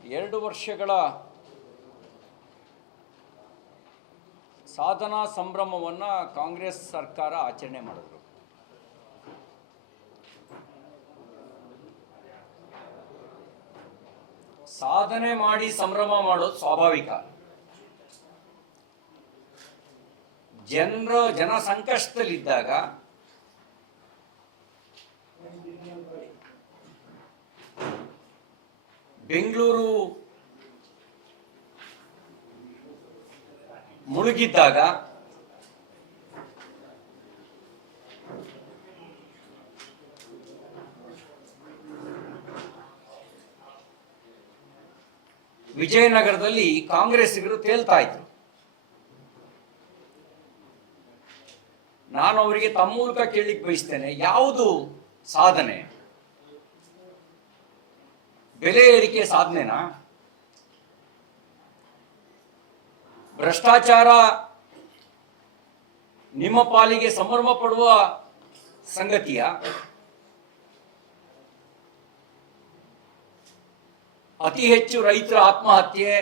2 ವರ್ಷಗಳ ಸಾಧನಾ ಸಂಭ್ರಮವನ್ನು ಕಾಂಗ್ರೆಸ್ ಸರ್ಕಾರ ಆಚರಣೆ ಮಾಡಿದ್ರು. ಸಾಧನೆ ಮಾಡಿ ಸಂಭ್ರಮ ಮಾಡೋದು ಸ್ವಾಭಾವಿಕ. ಜನ ಸಂಕಷ್ಟದಲ್ಲಿದ್ದಾಗ ಬೆಂಗಳೂರು ಮುಳುಗಿದ್ದಾಗ ವಿಜಯನಗರದಲ್ಲಿ ಕಾಂಗ್ರೆಸ್ಸಿಗರು ತೇಲ್ತಾ ಇದ್ರು. ನಾನು ಅವರಿಗೆ ತಮ್ಮ ಮೂಲಕ ಕೇಳಲಿಕ್ಕೆ ಬಯಸ್ತೇನೆ, ಯಾವುದು ಸಾಧನೆ? ಬೆಲೆ ಏರಿಕೆ ಸಾಧನೆನಾ? ಭ್ರಷ್ಟಾಚಾರ ನಿಮ್ಮ ಪಾಲಿಗೆ ಸಂಭ್ರಮ ಪಡುವ ಸಂಗತಿಯ? ಅತಿ ಹೆಚ್ಚು ರೈತರ ಆತ್ಮಹತ್ಯೆ,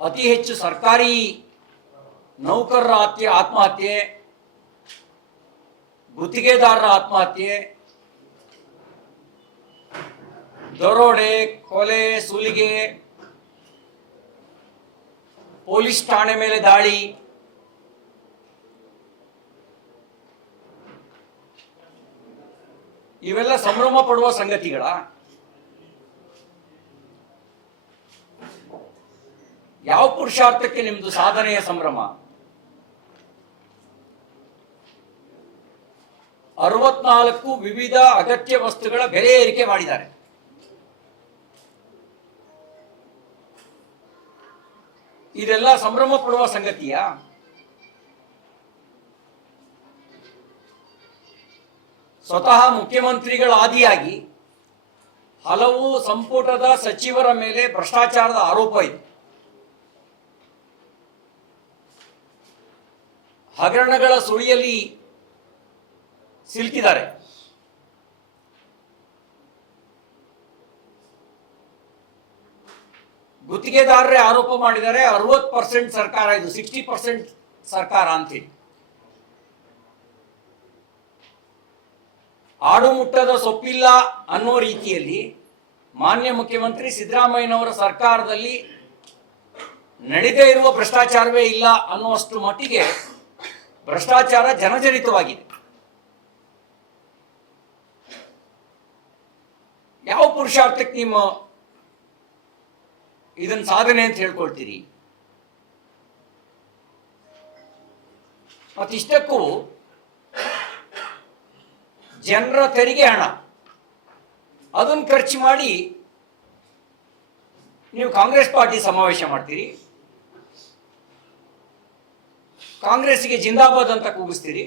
ಅತಿ ಹೆಚ್ಚು ಸರ್ಕಾರಿ ನೌಕರರ ಆತ್ಮಹತ್ಯೆ, ಗುತ್ತಿಗೆದಾರರ ಆತ್ಮಹತ್ಯೆ, ದರೋಡೆ, ಕೊಲೆ, ಸುಲಿಗೆ, ಪೊಲೀಸ್ ಠಾಣೆ ಮೇಲೆ ದಾಳಿ, ಇವೆಲ್ಲ ಸಂಭ್ರಮ ಪಡುವ ಸಂಗತಿಗಳ? ಯಾವ ಪುರುಷಾರ್ಥಕ್ಕೆ ನಿಮ್ದು ಸಾಧನೆಯ ಸಂಭ್ರಮ? 64 ವಿವಿಧ ಅಗತ್ಯ ವಸ್ತುಗಳ ಬೆಲೆ ಏರಿಕೆ ಮಾಡಿದ್ದಾರೆ. ಇದೆಲ್ಲ ಸಂಭ್ರಮ ಪಡುವ ಸಂಗತಿಯ? ಸ್ವತಃ ಮುಖ್ಯಮಂತ್ರಿಗಳ ಆದಿಯಾಗಿ ಹಲವು ಸಂಪುಟದ ಸಚಿವರ ಮೇಲೆ ಭ್ರಷ್ಟಾಚಾರದ ಆರೋಪ ಇದೆ. ಹಗರಣಗಳ ಸುಳಿಯಲ್ಲಿ ಸಿಲುಕಿದ್ದಾರೆ. ಗುತ್ತಿಗೆದಾರರೇ ಆರೋಪ ಮಾಡಿದ್ದಾರೆ 60% ಸರ್ಕಾರ, ಇದು 60% ಸರ್ಕಾರ ಅಂತೀವಿ. ಆಡುಮುಟ್ಟದ ಸೊಪ್ಪಿಲ್ಲ ಅನ್ನೋ ರೀತಿಯಲ್ಲಿ ಮಾನ್ಯ ಮುಖ್ಯಮಂತ್ರಿ ಸಿದ್ದರಾಮಯ್ಯನವರ ಸರ್ಕಾರದಲ್ಲಿ ನಡೆದೇ ಇರುವ ಭ್ರಷ್ಟಾಚಾರವೇ ಇಲ್ಲ ಅನ್ನುವಷ್ಟು ಮಟ್ಟಿಗೆ ಭ್ರಷ್ಟಾಚಾರ ಜನಜನಿತವಾಗಿದೆ. ಯಾವ ಪುರುಷಾರ್ಥಕ್ಕೆ ನಿಮ್ಮ ಇದನ್ನ ಸಾಧನೆ ಅಂತ ಹೇಳ್ಕೊಳ್ತೀರಿ? ಮತ್ತಿಷ್ಟಕ್ಕೂ ಜನರ ತೆರಿಗೆ ಹಣ ಅದನ್ನು ಖರ್ಚು ಮಾಡಿ ನೀವು ಕಾಂಗ್ರೆಸ್ ಪಾರ್ಟಿ ಸಮಾವೇಶ ಮಾಡ್ತೀರಿ, ಕಾಂಗ್ರೆಸ್ಗೆ ಜಿಂದಾಬಾದ್ ಅಂತ ಕೂಗಿಸ್ತೀರಿ.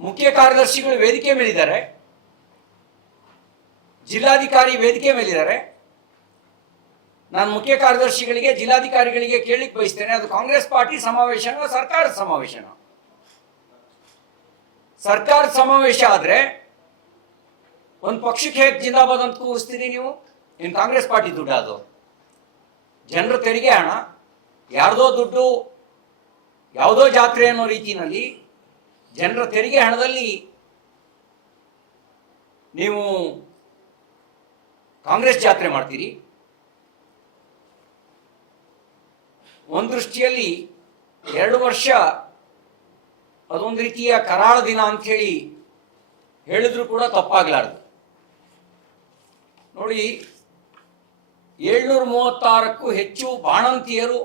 ಮುಖ್ಯ ಕಾರ್ಯದರ್ಶಿಗಳು ವೇದಿಕೆ ಮೇಲಿದ್ದಾರೆ, ಜಿಲ್ಲಾಧಿಕಾರಿ ವೇದಿಕೆ ಮೇಲಿದ್ದಾರೆ. ನಾನು ಮುಖ್ಯ ಕಾರ್ಯದರ್ಶಿಗಳಿಗೆ, ಜಿಲ್ಲಾಧಿಕಾರಿಗಳಿಗೆ ಕೇಳಲಿಕ್ಕೆ ಬಯಸ್ತೇನೆ, ಅದು ಕಾಂಗ್ರೆಸ್ ಪಾರ್ಟಿ ಸಮಾವೇಶನೋ ಸರ್ಕಾರದ ಸಮಾವೇಶನೋ? ಸರ್ಕಾರದ ಸಮಾವೇಶ ಆದ್ರೆ ಒಂದು ಪಕ್ಷಕ್ಕೆ ಹೇಗೆ ಜಿಂದಾಬಾದ್ ಅಂತ ಕೂರಿಸ್ತೀರಿ ನೀವು? ಇನ್ನು ಕಾಂಗ್ರೆಸ್ ಪಾರ್ಟಿ ದುಡ್ಡು ಅದು? ಜನರ ತೆರಿಗೆ ಹಣ, ಯಾರ್ದೋ ದುಡ್ಡು, ಯಾವುದೋ ಜಾತ್ರೆ ಅನ್ನೋ ರೀತಿಯಲ್ಲಿ ಜನರ ತೆರಿಗೆ ಹಣದಲ್ಲಿ ನೀವು ಕಾಂಗ್ರೆಸ್ ಜಾತ್ರೆ ಮಾಡ್ತೀರಿ. ಒಂದು ದೃಷ್ಟಿಯಲ್ಲಿ 2 ವರ್ಷ ಅದೊಂದು ರೀತಿಯ ಕರಾಳ ದಿನ ಅಂತ ಹೇಳಿ ಹೇಳಿದ್ರು ಕೂಡ ತಪ್ಪಾಗ್ಲಾರ್ದು. ನೋಡಿ, 736ಕ್ಕೂ ಹೆಚ್ಚು ಬಾಣಂತಿಯರು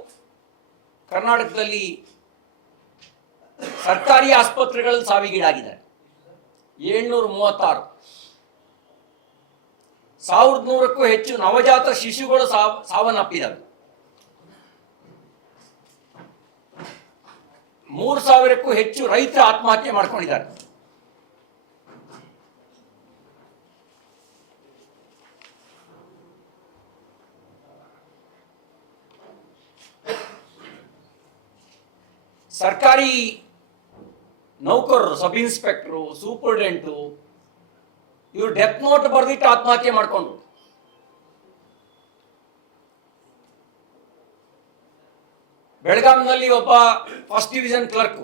ಕರ್ನಾಟಕದಲ್ಲಿ ಸರ್ಕಾರಿ ಆಸ್ಪತ್ರೆಗಳಲ್ಲಿ ಸಾವಿಗೀಡಾಗಿದ್ದಾರೆ. 736. 1100ಕ್ಕೂ ಹೆಚ್ಚು ನವಜಾತ ಶಿಶುಗಳು ಸಾವನ್ನಪ್ಪಿದ್ದಾವೆ. 3000ಕ್ಕೂ ಹೆಚ್ಚು ರೈತರು ಆತ್ಮಹತ್ಯೆ ಮಾಡ್ಕೊಂಡಿದ್ದಾರೆ. ಸರ್ಕಾರಿ ನೌಕರರು, ಸಬ್ ಇನ್ಸ್ಪೆಕ್ಟರು, ಸೂಪರ್ಡೆಂಟು, ಇವರು ಡೆತ್ ನೋಟ್ ಬರೆದಿಟ್ಟು ಆತ್ಮಹತ್ಯೆ ಮಾಡಿಕೊಂಡ್ರು. ಬೆಳಗಾಂನಲ್ಲಿ ಒಬ್ಬ first division clerk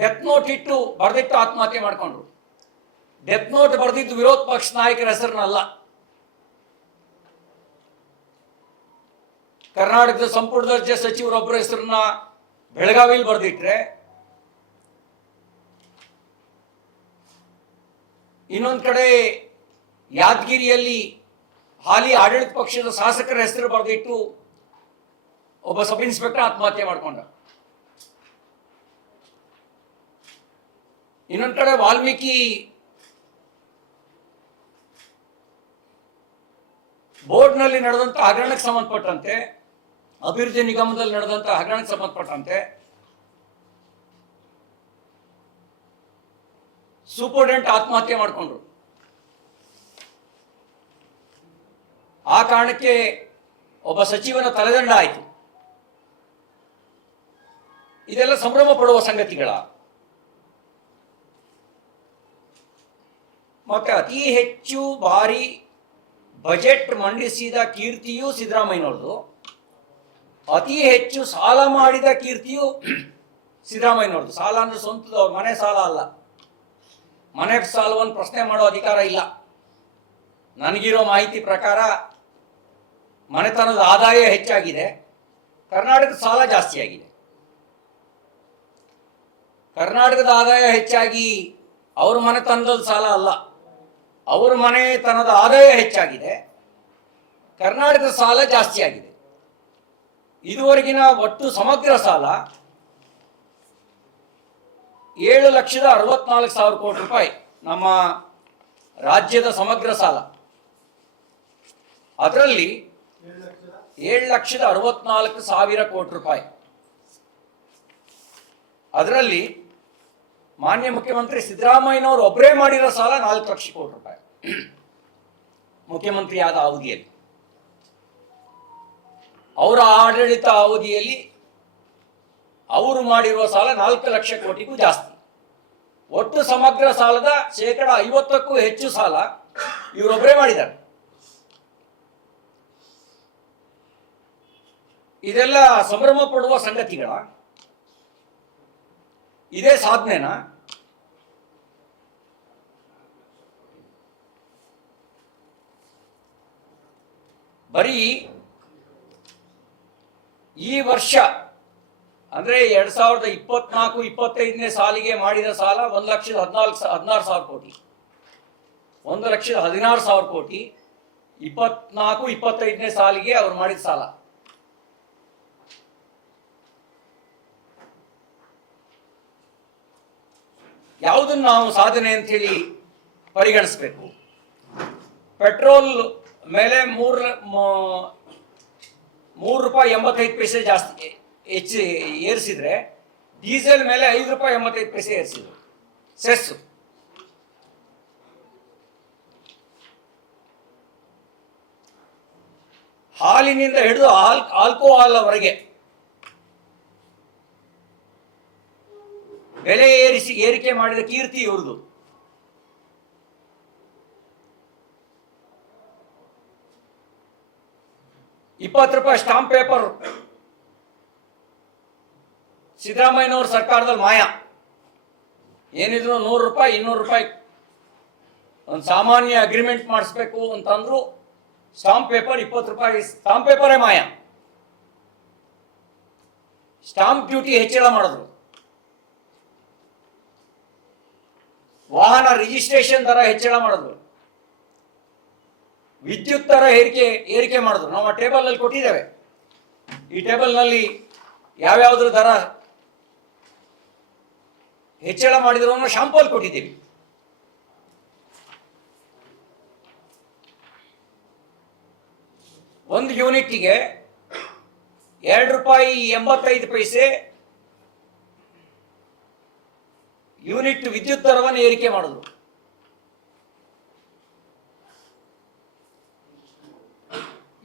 death note ಇಟ್ಟು ಬರೆದಿಟ್ಟು ಆತ್ಮಹತ್ಯೆ ಮಾಡಿಕೊಂಡ್ರು. ಡೆತ್ ನೋಟ್ ಬರೆದಿದ್ದು ವಿರೋಧ ಪಕ್ಷ ನಾಯಕರ ಹೆಸರಿನಲ್ಲ, ಕರ್ನಾಟಕದ ಸಂಪುಟ ದರ್ಜೆ ಸಚಿವರೊಬ್ಬರ ಹೆಸರನ್ನ ಬೆಳಗಾವಿಯಲ್ಲಿ ಬರೆದಿಟ್ರೆ, ಇನ್ನೊಂದು ಕಡೆ ಯಾದಗಿರಿಯಲ್ಲಿ ಹಾಲಿ ಆಡಳಿತ ಪಕ್ಷದ ಶಾಸಕರ ಹೆಸರು ಬರೆದಿಟ್ಟು ಒಬ್ಬ ಸಬ್ ಇನ್ಸ್ಪೆಕ್ಟರ್ ಆತ್ಮಹತ್ಯೆ ಮಾಡಿಕೊಂಡ. ಇನ್ನೊಂದು ಕಡೆ ವಾಲ್ಮೀಕಿ ಬೋರ್ಡ್ನಲ್ಲಿ ನಡೆದಂತ ಹಗರಣಕ್ಕೆ ಸಂಬಂಧಪಟ್ಟಂತೆ, ಅಭಿವೃದ್ಧಿ ನಿಗಮದಲ್ಲಿ ನಡೆದಂತ ಹಗರಣಕ್ಕೆ ಸಂಬಂಧಪಟ್ಟಂತೆ ಸೂಪರ್ಡೆಂಟ್ ಆತ್ಮಹತ್ಯೆ ಮಾಡಿಕೊಂಡ್ರು. ಆ ಕಾರಣಕ್ಕೆ ಒಬ್ಬ ಸಚಿವನ ತಲೆದಂಡ ಆಯಿತು. ಇದೆಲ್ಲ ಸಂಭ್ರಮ ಪಡುವ ಸಂಗತಿಗಳ. ಮತ್ತೆ ಅತಿ ಹೆಚ್ಚು ಬಾರಿ ಬಜೆಟ್ ಮಂಡಿಸಿದ ಕೀರ್ತಿಯು ಸಿದ್ದರಾಮಯ್ಯನವ್ರದು, ಅತಿ ಹೆಚ್ಚು ಸಾಲ ಮಾಡಿದ ಕೀರ್ತಿಯು ಸಿದ್ದರಾಮಯ್ಯನವ್ರದು. ಸಾಲ ಅಂದ್ರೆ ಸ್ವಂತದವ್ರ ಮನೆ ಸಾಲ ಅಲ್ಲ, ಮನೆ ಸಾಲವನ್ನು ಪ್ರಶ್ನೆ ಮಾಡೋ ಅಧಿಕಾರ ಇಲ್ಲ. ನನಗಿರೋ ಮಾಹಿತಿ ಪ್ರಕಾರ ಮನೆತನದ ಆದಾಯ ಹೆಚ್ಚಾಗಿದೆ, ಕರ್ನಾಟಕದ ಸಾಲ ಜಾಸ್ತಿ ಆಗಿದೆ. ಕರ್ನಾಟಕದ ಆದಾಯ ಹೆಚ್ಚಾಗಿ ಅವ್ರ ಮನೆತನದ ಸಾಲ ಅಲ್ಲ, ಅವ್ರ ಮನೆತನದ ಆದಾಯ ಹೆಚ್ಚಾಗಿದೆ, ಕರ್ನಾಟಕದ ಸಾಲ ಜಾಸ್ತಿ ಆಗಿದೆ. ಇದುವರೆಗಿನ ಒಟ್ಟು ಸಮಗ್ರ ಸಾಲ 7,64,000 ಕೋಟಿ ರೂಪಾಯಿ ನಮ್ಮ ರಾಜ್ಯದ ಸಮಗ್ರ ಸಾಲ. ಅದರಲ್ಲಿ 7,64,000 ಕೋಟಿ ರೂಪಾಯಿ, ಅದರಲ್ಲಿ ಮಾನ್ಯ ಮುಖ್ಯಮಂತ್ರಿ ಸಿದ್ದರಾಮಯ್ಯನವರು ಒಬ್ಬರೇ ಮಾಡಿರೋ ಸಾಲ 4 ಲಕ್ಷ ಕೋಟಿ ರೂಪಾಯಿ. ಮುಖ್ಯಮಂತ್ರಿ ಆದ ಅವಧಿಯಲ್ಲಿ, ಅವರ ಆಡಳಿತ ಅವಧಿಯಲ್ಲಿ ಅವರು ಮಾಡಿರುವ ಸಾಲ 4 ಲಕ್ಷ ಕೋಟಿಗೂ ಜಾಸ್ತಿ. ಒಟ್ಟು ಸಮಗ್ರ ಸಾಲದ 50%ಕ್ಕೂ ಹೆಚ್ಚು ಸಾಲ ಇವರೊಬ್ಬರೇ ಮಾಡಿದ್ದಾರೆ. ಇದೆಲ್ಲ ಸಂಭ್ರಮ ಪಡುವ ಸಂಗತಿಗಳ. ಇದೇ ಸಾಧನೆನಾ? ಬರೀ ಈ ವರ್ಷ ಅಂದ್ರೆ 2024-25ನೇ ಸಾಲಿಗೆ ಮಾಡಿದ ಸಾಲ 1,16,000 ಕೋಟಿ, 1,16,000 ಕೋಟಿ 24-25ನೇ ಸಾಲಿಗೆ ಅವ್ರು ಮಾಡಿದ ಸಾಲ. ಯಾವುದನ್ನು ನಾವು ಸಾಧನೆ ಅಂತ ಹೇಳಿ ಪರಿಗಣಿಸಬೇಕು? ಪೆಟ್ರೋಲ್ ಮೇಲೆ 3 ರೂಪಾಯಿ 85 ಪೈಸೆ ಜಾಸ್ತಿ ಏರಿಸಿದ್ರೆ, ಡೀಸೆಲ್ ಮೇಲೆ 5 ರೂಪಾಯಿ 85 ಪೈಸೆ ಏರಿಸಿದ್ರು ಸೆಸ್. ಹಾಲಿನಿಂದ ಹಿಡಿದು ಆಲ್ಕೋಹಾಲ್ ವರೆಗೆ ಬೆಲೆ ಏರಿಕೆ ಮಾಡಿದ ಕೀರ್ತಿ ಇವ್ರದು. ₹20 ಸ್ಟಾಂಪ್ ಪೇಪರ್ ಸಿದ್ದರಾಮಯ್ಯನವ್ರ ಸರ್ಕಾರದಲ್ಲಿ ಮಾಯ. ಏನಿದ್ರು 100 ರೂಪಾಯಿ 200 ರೂಪಾಯಿ ಒಂದು ಸಾಮಾನ್ಯ ಅಗ್ರಿಮೆಂಟ್ ಮಾಡಿಸ್ಬೇಕು ಅಂತಂದ್ರು, ಸ್ಟಾಂಪ್ ಪೇಪರ್ ₹20 ಸ್ಟಾಂಪ್ ಪೇಪರೇ ಮಾಯ. ಸ್ಟಾಂಪ್ ಡ್ಯೂಟಿ ಹೆಚ್ಚಳ ಮಾಡಿದ್ರು, ವಾಹನ ರಿಜಿಸ್ಟ್ರೇಷನ್ ದರ ಹೆಚ್ಚಳ ಮಾಡಿದ್ರು, ವಿದ್ಯುತ್ ದರ ಏರಿಕೆ ಮಾಡಿದ್ರು. ನಾವು ಆ ಟೇಬಲ್ ನಲ್ಲಿ ಕೊಟ್ಟಿದ್ದೇವೆ. ಈ ಟೇಬಲ್ ನಲ್ಲಿ ಯಾವ್ಯಾವ್ದ್ರ ದರ ಹೆಚ್ಚಳ ಮಾಡಿದ್ರು ಅನ್ನೋ ಶಾಂಪಲ್ ಕೊಟ್ಟಿದ್ದೀವಿ. ಒಂದು ಯೂನಿಟ್ಗೆ ₹2.85 ಯೂನಿಟ್ ವಿದ್ಯುತ್ ದರವನ್ನು ಏರಿಕೆ ಮಾಡಿದ್ರು.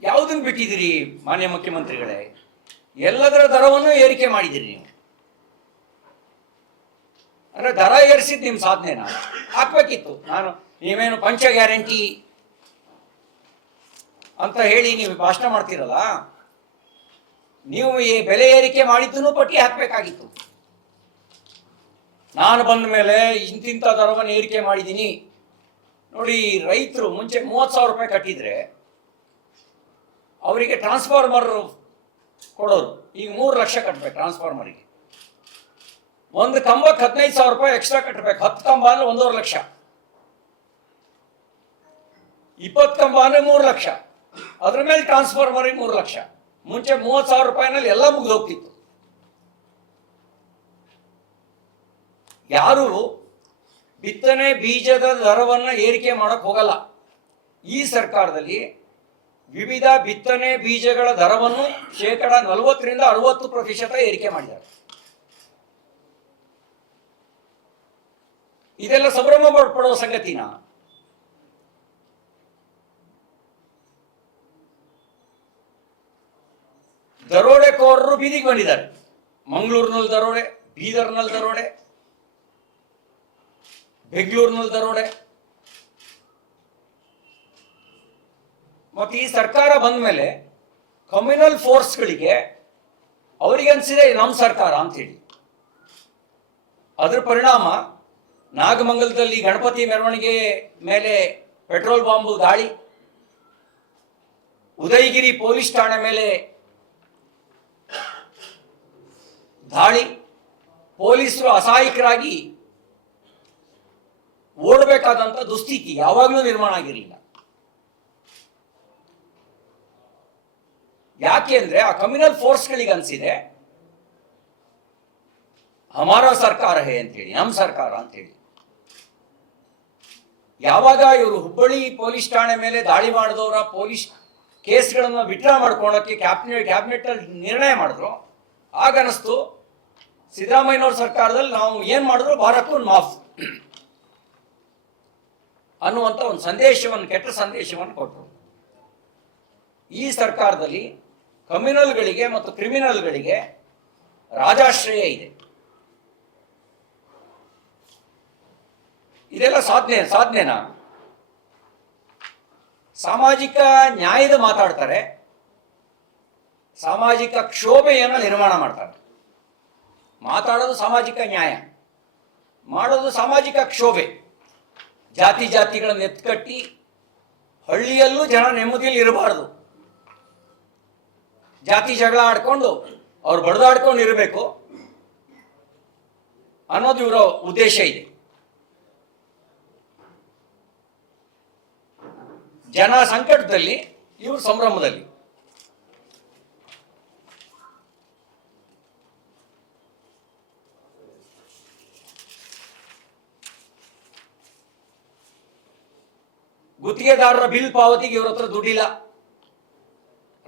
ಯಾವುದನ್ನು ಬಿಟ್ಟಿದ್ದೀರಿ ಮಾನ್ಯ ಮುಖ್ಯಮಂತ್ರಿಗಳೇ? ಎಲ್ಲದರ ದರವನ್ನು ಏರಿಕೆ ಮಾಡಿದಿರಿ ನೀವು. ಅಂದ್ರೆ ದರ ಏರಿಸಿದ್ ನಿಮ್ ಸಾಧನೆನಾ? ಹಾಕ್ಬೇಕಿತ್ತು. ನೀವೇನು ಪಂಚ ಗ್ಯಾರಂಟಿ ಅಂತ ಹೇಳಿ ನೀವು ಭಾಷಣ ಮಾಡ್ತೀರಲ್ಲ, ನೀವು ಈ ಬೆಲೆ ಏರಿಕೆ ಮಾಡಿದ್ದನ್ನು ಪಟ್ಟಿ ಹಾಕಬೇಕಾಗಿತ್ತು. ನಾನು ಬಂದ ಮೇಲೆ ಇಂತಿಂಥ ದರವನ್ನು ಏರಿಕೆ ಮಾಡಿದ್ದೀನಿ ನೋಡಿ. ರೈತರು ಮುಂಚೆ 30,000 ರೂಪಾಯಿ ಕಟ್ಟಿದ್ರೆ ಅವರಿಗೆ ಟ್ರಾನ್ಸ್ಫಾರ್ಮರ್ ಕೊಡೋರು, ಈಗ 3 ಲಕ್ಷ ಕಟ್ಟಬೇಕು ಟ್ರಾನ್ಸ್ಫಾರ್ಮರಿಗೆ. ಒಂದು ಕಂಬಕ್ಕೆ 15,000 ರೂಪಾಯಿ ಎಕ್ಸ್ಟ್ರಾ ಕಟ್ಟಬೇಕು. 10 ಕಂಬ ಅಂದ್ರೆ 1.5 ಲಕ್ಷ, 20 ಕಂಬ ಅಂದ್ರೆ 3 ಲಕ್ಷ, ಅದ್ರ ಮೇಲೆ ಟ್ರಾನ್ಸ್ಫಾರ್ಮರಿಗೆ 3 ಲಕ್ಷ. ಮುಂಚೆ 30,000 ರೂಪಾಯಿನಲ್ಲಿ ಎಲ್ಲ ಮುಗಿದು ಹೋಗ್ತಿತ್ತು. ಯಾರು ಬಿತ್ತನೆ ಬೀಜದ ದರವನ್ನು ಏರಿಕೆ ಮಾಡಕ್ ಹೋಗಲ್ಲ. ಈ ಸರ್ಕಾರದಲ್ಲಿ ವಿವಿಧ ಬಿತ್ತನೆ ಬೀಜಗಳ ದರವನ್ನು 40% 60% ಏರಿಕೆ ಮಾಡಿದ್ದಾರೆ. ಇದೆಲ್ಲ ಸಂಭ್ರಮ ಪಡುವ ಸಂಗತಿನ? ದರೋಡೆಕೋರರು ಬೀದಿಗೆ ಬಂದಿದ್ದಾರೆ. ಮಂಗಳೂರಿನಲ್ಲಿ ದರೋಡೆ, ಬೀದರ್ನಲ್ಲಿ ದರೋಡೆ, ಬೆಂಗಳೂರಿನಲ್ಲಿ ದರೋಡೆ. ಮತ್ತೆ ಈ ಸರ್ಕಾರ ಬಂದ ಮೇಲೆ ಕಮ್ಯುನಲ್ ಫೋರ್ಸ್ಗಳಿಗೆ ಅವರಿಗೆ ಅನಿಸಿದೆ ನಮ್ಮ ಸರ್ಕಾರ ಅಂತ ಹೇಳಿ. ಅದರ ಪರಿಣಾಮ ನಾಗಮಂಗಲದಲ್ಲಿ ಗಣಪತಿ ಮೆರವಣಿಗೆ ಮೇಲೆ ಪೆಟ್ರೋಲ್ ಬಾಂಬ್ ದಾಳಿ, ಉದಯಗಿರಿ ಪೊಲೀಸ್ ಠಾಣೆ ಮೇಲೆ ದಾಳಿ, ಪೊಲೀಸರು ಅಸಹಾಯಕರಾಗಿ ಓಡಬೇಕಾದಂತ ದುಸ್ಥಿತಿ ಯಾವಾಗಲೂ ನಿರ್ಮಾಣ ಆಗಿರಲಿಲ್ಲ. ಯಾಕೆ ಅಂದ್ರೆ ಆ ಕಮ್ಯುನಲ್ ಫೋರ್ಸ್ಗಳಿಗೆ ಅನ್ಸಿದೆ ಹಮಾರ ಸರ್ಕಾರ ಹೇ ಅಂತೇಳಿ, ನಮ್ಮ ಸರ್ಕಾರ ಅಂತ ಹೇಳಿ. ಯಾವಾಗ ಇವರು ಹುಬ್ಬಳ್ಳಿ ಪೊಲೀಸ್ ಠಾಣೆ ಮೇಲೆ ದಾಳಿ ಮಾಡಿದವರ ಪೊಲೀಸ್ ಕೇಸ್ಗಳನ್ನು ವಿಡ್ರಾ ಮಾಡ್ಕೊಳಕ್ಕೆ ಕ್ಯಾಬಿನೆಟ್ ಅಲ್ಲಿ ನಿರ್ಣಯ ಮಾಡಿದ್ರು, ಆಗ ಅನಿಸ್ತು ಸಿದ್ದರಾಮಯ್ಯನವ್ರ ಸರ್ಕಾರದಲ್ಲಿ ನಾವು ಏನ್ ಮಾಡಿದ್ರು ಭಾರಕ್ಕೂ ಮಾಫ್ ಅನ್ನುವಂಥ ಒಂದು ಸಂದೇಶವನ್ನು, ಕೆಟ್ಟ ಸಂದೇಶವನ್ನು ಕೊಟ್ಟರು. ಈ ಸರ್ಕಾರದಲ್ಲಿ ಕಮ್ಯುನಲ್ಗಳಿಗೆ ಮತ್ತು ಕ್ರಿಮಿನಲ್ಗಳಿಗೆ ರಾಜಾಶ್ರಯ ಇದೆ. ಇದೆಲ್ಲ ಸಾಧನೆನಾ? ಸಾಮಾಜಿಕ ನ್ಯಾಯದ ಮಾತಾಡ್ತಾರೆ, ಸಾಮಾಜಿಕ ಕ್ಷೋಭೆಯನ್ನು ನಿರ್ಮಾಣ ಮಾಡ್ತಾರೆ. ಮಾತಾಡೋದು ಸಾಮಾಜಿಕ ನ್ಯಾಯ, ಮಾಡೋದು ಸಾಮಾಜಿಕ ಕ್ಷೋಭೆ. ಜಾತಿಗಳನ್ನು ಎತ್ಕಟ್ಟಿ ಹಳ್ಳಿಯಲ್ಲೂ ಜನ ನೆಮ್ಮದಿಯಲ್ಲಿ ಇರಬಾರ್ದು, ಜಾತಿ ಜಗಳ ಆಡ್ಕೊಂಡು ಅವ್ರು ಬಡ್ದಾಡ್ಕೊಂಡು ಇರಬೇಕು ಅನ್ನೋದು ಇವರ ಉದ್ದೇಶ ಇದೆ. ಜನ ಸಂಕಟದಲ್ಲಿ, ಇವರು ಸಂಭ್ರಮದಲ್ಲಿ. ಗುತ್ತಿಗೆದಾರರ ಬಿಲ್ ಪಾವತಿಗೆ ಇವ್ರ ಹತ್ರ ದುಡ್ಡಿಲ್ಲ,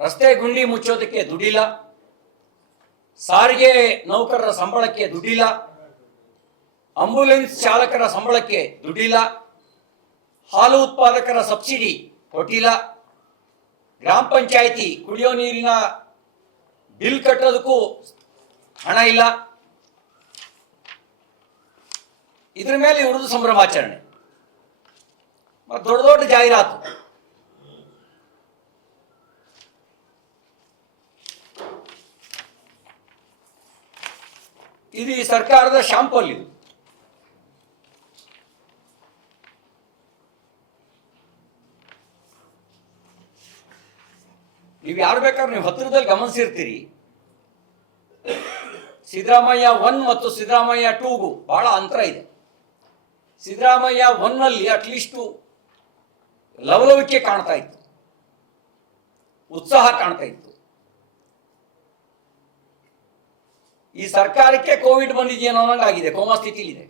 ರಸ್ತೆ ಗುಂಡಿ ಮುಚ್ಚೋದಕ್ಕೆ ದುಡ್ಡಿಲ್ಲ, ಸಾರಿಗೆ ನೌಕರರ ಸಂಬಳಕ್ಕೆ ದುಡ್ಡಿಲ್ಲ, ಆಂಬ್ಯುಲೆನ್ಸ್ ಚಾಲಕರ ಸಂಬಳಕ್ಕೆ ದುಡ್ಡಿಲ್ಲ, ಹಾಲು ಉತ್ಪಾದಕರ ಸಬ್ಸಿಡಿ ಕೊಟ್ಟಿಲ್ಲ, ಗ್ರಾಮ ಪಂಚಾಯಿತಿ ಕುಡಿಯೋ ನೀರಿನ ಬಿಲ್ ಕಟ್ಟೋದಕ್ಕೂ ಹಣ ಇಲ್ಲ. ಇದ್ರ ಮೇಲೆ ಇವ್ರದ್ದು ಸಂಭ್ರಮಾಚರಣೆ ಮತ್ತು ದೊಡ್ಡ ದೊಡ್ಡ ಜಾಹೀರಾತು. ಇದು ಈ ಸರ್ಕಾರದ ಶಾಂಪಲ್. ಇದು ನೀವು ಯಾರು ಬೇಕಾದ್ರೂ ನೀವು ಹತ್ತಿರದಲ್ಲಿ ಗಮನಿಸಿರ್ತೀರಿ, ಸಿದ್ದರಾಮಯ್ಯ 1 ಮತ್ತು ಸಿದ್ದರಾಮಯ್ಯ 2ಗೂ ಬಹಳ ಅಂತರ ಇದೆ. ಸಿದ್ದರಾಮಯ್ಯ 1ನಲ್ಲಿ ಅಟ್ಲೀಸ್ಟು ಲವಲವಿಕೆ ಕಾಣ್ತಾ ಇತ್ತು, ಉತ್ಸಾಹ ಕಾಣ್ತಾ ಇತ್ತು. ಈ ಸರ್ಕಾರಕ್ಕೆ ಕೋವಿಡ್ ಬಂದಿದೆಯೇನೋ ಅನ್ನೋಂಗಾಗಿದೆ, ಕೋಮಾ ಸ್ಥಿತಿಲಿದೆ.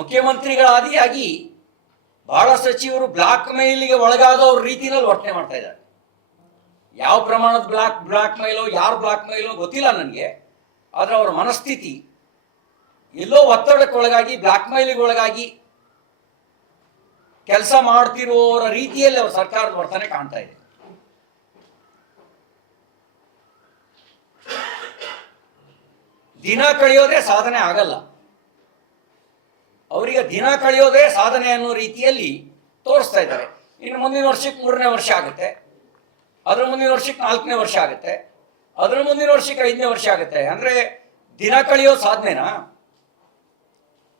ಮುಖ್ಯಮಂತ್ರಿಗಳ ಆದಿಯಾಗಿ ಬಹಳ ಸಚಿವರು ಬ್ಲಾಕ್ ಮೇಲ್ಗೆ ಒಳಗಾದವ್ರ ರೀತಿಯಲ್ಲಿ ವರ್ತನೆ ಮಾಡ್ತಾ ಇದ್ದಾರೆ. ಯಾವ ಪ್ರಮಾಣದ ಬ್ಲಾಕ್ ಮೇಲೋ, ಯಾರು ಬ್ಲಾಕ್ ಮೇಲೋ ಗೊತ್ತಿಲ್ಲ ನನಗೆ, ಆದ್ರೆ ಅವರ ಮನಸ್ಥಿತಿ ಎಲ್ಲೋ ಒತ್ತಡಕ್ಕೊಳಗಾಗಿ, ಬ್ಲಾಕ್ ಮೇಲಿಗೆ ಒಳಗಾಗಿ ಕೆಲಸ ಮಾಡ್ತಿರುವವರ ರೀತಿಯಲ್ಲಿ ಅವರ ಸರ್ಕಾರದ ವರ್ತನೆ ಕಾಣ್ತಾ ಇದೆ. ದಿನ ಕಳೆಯೋದೇ ಸಾಧನೆ ಆಗಲ್ಲ. ಅವರಿಗೆ ದಿನ ಕಳೆಯೋದೇ ಸಾಧನೆ ಅನ್ನೋ ರೀತಿಯಲ್ಲಿ ತೋರಿಸ್ತಾ ಇದ್ದಾರೆ. ಇನ್ನು ಮುಂದಿನ ವರ್ಷಕ್ಕೆ 3ನೇ ವರ್ಷ ಆಗುತ್ತೆ, ಅದರ ಮುಂದಿನ ವರ್ಷಕ್ಕೆ 4ನೇ ವರ್ಷ ಆಗುತ್ತೆ, ಅದರ ಮುಂದಿನ ವರ್ಷಕ್ಕೆ 5ನೇ ವರ್ಷ ಆಗುತ್ತೆ. ಅಂದರೆ ದಿನ ಕಳೆಯೋ ಸಾಧನೆನಾ?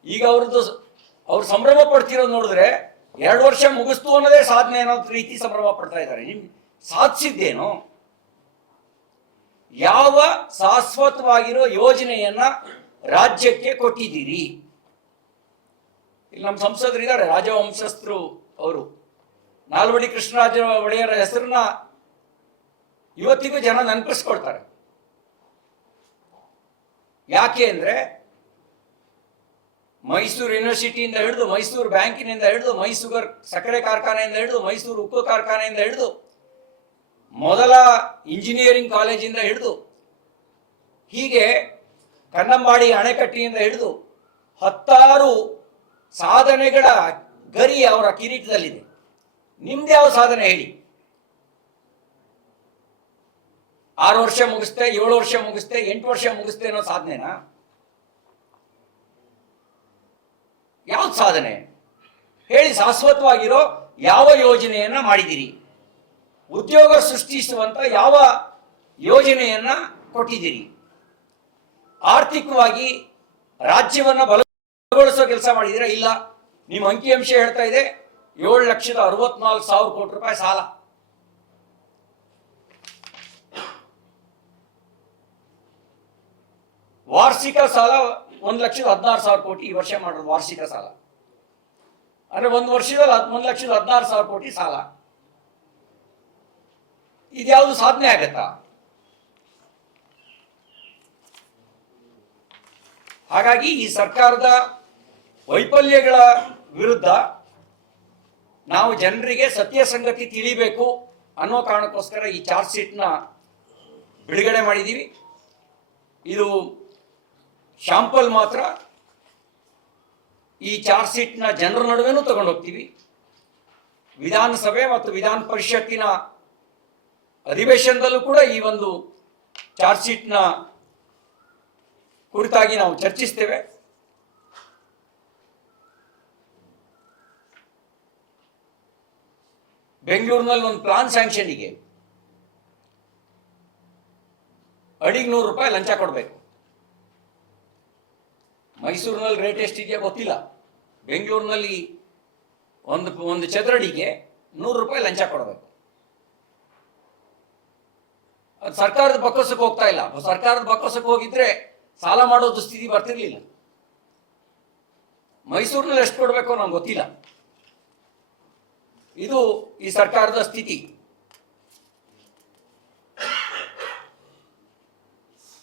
ಈಗ ಅವ್ರು ಸಂಭ್ರಮ ಪಡ್ತಿರೋದು ನೋಡಿದ್ರೆ 2 ವರ್ಷ ಮುಗಿಸ್ತು ಅನ್ನೋದೇ ಸಾಧನೆ ಅನ್ನೋ ರೀತಿ ಸಂಭ್ರಮ ಪಡ್ತಾ ಇದ್ದಾರೆ. ನಿಮ್ ಸಾಧಿಸಿದ್ದೇನು? ಯಾವ ಶಾಶ್ವತವಾಗಿರೋ ಯೋಜನೆಯನ್ನ ರಾಜ್ಯಕ್ಕೆ ಕೊಟ್ಟಿದ್ದೀರಿ? ಇಲ್ಲಿ ನಮ್ಮ ಸಂಸದರಿದ್ದಾರೆ, ರಾಜವಂಶಸ್ಥರು. ಅವರು ನಾಲ್ವಡಿ ಕೃಷ್ಣರಾಜ ಒಡೆಯರ ಹೆಸರನ್ನ ಇವತ್ತಿಗೂ ಜನ ನೆನಪಿಸ್ಕೊಳ್ತಾರೆ. ಯಾಕೆ ಅಂದ್ರೆ ಮೈಸೂರು ಯೂನಿವರ್ಸಿಟಿಯಿಂದ ಹಿಡಿದು, ಮೈಸೂರು ಬ್ಯಾಂಕಿನಿಂದ ಹಿಡಿದು, ಮೈಸೂರು ಸಕ್ಕರೆ ಕಾರ್ಖಾನೆಯಿಂದ ಹಿಡಿದು, ಮೈಸೂರು ಉಕ್ಕು ಕಾರ್ಖಾನೆಯಿಂದ ಹಿಡಿದು, ಮೊದಲ ಇಂಜಿನಿಯರಿಂಗ್ ಕಾಲೇಜಿಂದ ಹಿಡಿದು, ಹೀಗೆ ಕನ್ನಂಬಾಡಿ ಅಣೆಕಟ್ಟಿನಿಂದ ಹಿಡಿದು 10 ಸಾಧನೆಗಳ ಗರಿ ಅವರ ಕಿರೀಟದಲ್ಲಿದೆ. ನಿಮ್ದು ಯಾವ ಸಾಧನೆ ಹೇಳಿ? 6 ವರ್ಷ ಮುಗಿಸ್ತೆ, 7 ವರ್ಷ ಮುಗಿಸ್ತೆ, 8 ವರ್ಷ ಮುಗಿಸ್ತೆ ಅನ್ನೋ ಸಾಧನೆನಾ? ಯಾವ್ದು ಸಾಧನೆ ಹೇಳಿ? ಶಾಶ್ವತವಾಗಿರೋ ಯಾವ ಯೋಜನೆಯನ್ನ ಮಾಡಿದಿರಿ? ಉದ್ಯೋಗ ಸೃಷ್ಟಿಸುವಂತ ಯಾವ ಯೋಜನೆಯನ್ನ ಕೊಟ್ಟಿದ್ದೀರಿ? ಆರ್ಥಿಕವಾಗಿ ರಾಜ್ಯವನ್ನ ಬಲಗೊಳಿಸೋ ಕೆಲಸ ಮಾಡಿದಿರಾ? ಇಲ್ಲ. ನಿಮ್ಮ ಅಂಕಿಅಂಶ ಹೇಳ್ತಾ ಇದೆ 7,64,000 ಕೋಟಿ ರೂಪಾಯಿ ಸಾಲ. ವಾರ್ಷಿಕ ಸಾಲ 1,16,000 ಕೋಟಿ ಈ ವರ್ಷ ಮಾಡೋದು ವಾರ್ಷಿಕ ಸಾಲ. ಅಂದ್ರೆ ಒಂದು ವರ್ಷದಲ್ಲಿ 1,16,000 ಕೋಟಿ ಸಾಲ. ಇದ್ಯಾವುದು ಸಾಧನೆ ಆಗತ್ತಾ? ಹಾಗಾಗಿ ಈ ಸರ್ಕಾರದ ವೈಫಲ್ಯಗಳ ವಿರುದ್ಧ ನಾವು ಜನರಿಗೆ ಸತ್ಯ ಸಂಗತಿ ತಿಳಿಬೇಕು ಅನ್ನೋ ಕಾರಣಕ್ಕೋಸ್ಕರ ಈ ಚಾರ್ಜ್ ಶೀಟ್ನ ಬಿಡುಗಡೆ ಮಾಡಿದ್ದೀವಿ. ಇದು ಶಾಂಪಲ್ ಮಾತ್ರ. ಈ ಚಾರ್ಜ್ ಶೀಟ್ನ ಜನರ ನಡುವೆನೂ ತಗೊಂಡು ಹೋಗ್ತೀವಿ. ವಿಧಾನಸಭೆ ಮತ್ತು ವಿಧಾನ ಪರಿಷತ್ತಿನ ಅಧಿವೇಶನದಲ್ಲೂ ಕೂಡ ಈ ಒಂದು ಚಾರ್ಜ್ ಶೀಟ್ನ ಕುರಿತಾಗಿ ನಾವು ಚರ್ಚಿಸ್ತೇವೆ. ಬೆಂಗಳೂರಿನಲ್ಲಿ ಒಂದು ಪ್ಲಾನ್ ಸ್ಯಾಂಕ್ಷನ್ಗೆ ಅಡಿಗೆ 100 ರೂಪಾಯಿ ಲಂಚ ಕೊಡಬೇಕು. ಮೈಸೂರಿನಲ್ಲಿ ರೇಟ್ ಎಷ್ಟಿದೆಯಾ ಗೊತ್ತಿಲ್ಲ. ಬೆಂಗಳೂರಿನಲ್ಲಿ ಒಂದು ಚದರಡಿಗೆ 100 ರೂಪಾಯಿ ಲಂಚ ಕೊಡಬೇಕು. ಅದು ಸರ್ಕಾರದ ಬೊಕ್ಕಸಕ್ಕೆ ಹೋಗ್ತಾ ಇಲ್ಲ. ಸರ್ಕಾರದ ಬೊಕ್ಕಸಕ್ಕೆ ಹೋಗಿದ್ರೆ ಸಾಲ ಮಾಡೋ ದುಸ್ಥಿತಿ ಬರ್ತಿರ್ಲಿಲ್ಲ. ಮೈಸೂರಿನಲ್ಲಿ ಎಷ್ಟು ಕೊಡಬೇಕು ನಮ್ಗೆ ಗೊತ್ತಿಲ್ಲ. ಇದು ಈ ಸರ್ಕಾರದ ಸ್ಥಿತಿ.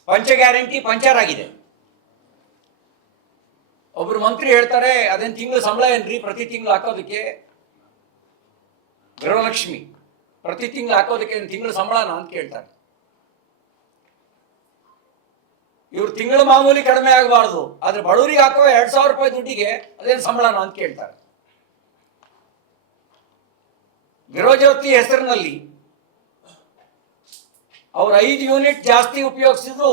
ಪಂಚ ಗ್ಯಾರಂಟಿ ಪಂಚರ್ ಆಗಿದೆ. ಒಬ್ರು ಮಂತ್ರಿ ಹೇಳ್ತಾರೆ, ಅದೇನು ತಿಂಗಳು ಸಂಬಳ ಏನ್ರಿ ಪ್ರತಿ ತಿಂಗಳು ಹಾಕೋದಕ್ಕೆ? ಗೃಹಲಕ್ಷ್ಮಿ ಪ್ರತಿ ತಿಂಗಳು ಹಾಕೋದಕ್ಕೆ ತಿಂಗಳು ಸಂಬಳನ ಅಂತ ಕೇಳ್ತಾರೆ. ಇವ್ರು ತಿಂಗಳು ಮಾಮೂಲಿ ಕಡಿಮೆ ಆಗಬಾರ್ದು, ಆದ್ರೆ ಬಡವರಿಗೆ ಹಾಕೋ 2,000 ರೂಪಾಯಿ ದುಡ್ಡಿಗೆ ಅದೇನು ಸಂಬಳನ ಅಂತ ಕೇಳ್ತಾರೆ. ಗೃಹಜ್ಯೋತಿ ಹೆಸರಿನಲ್ಲಿ ಅವ್ರು 5 ಯೂನಿಟ್ ಜಾಸ್ತಿ ಉಪಯೋಗಿಸಿದ್ರು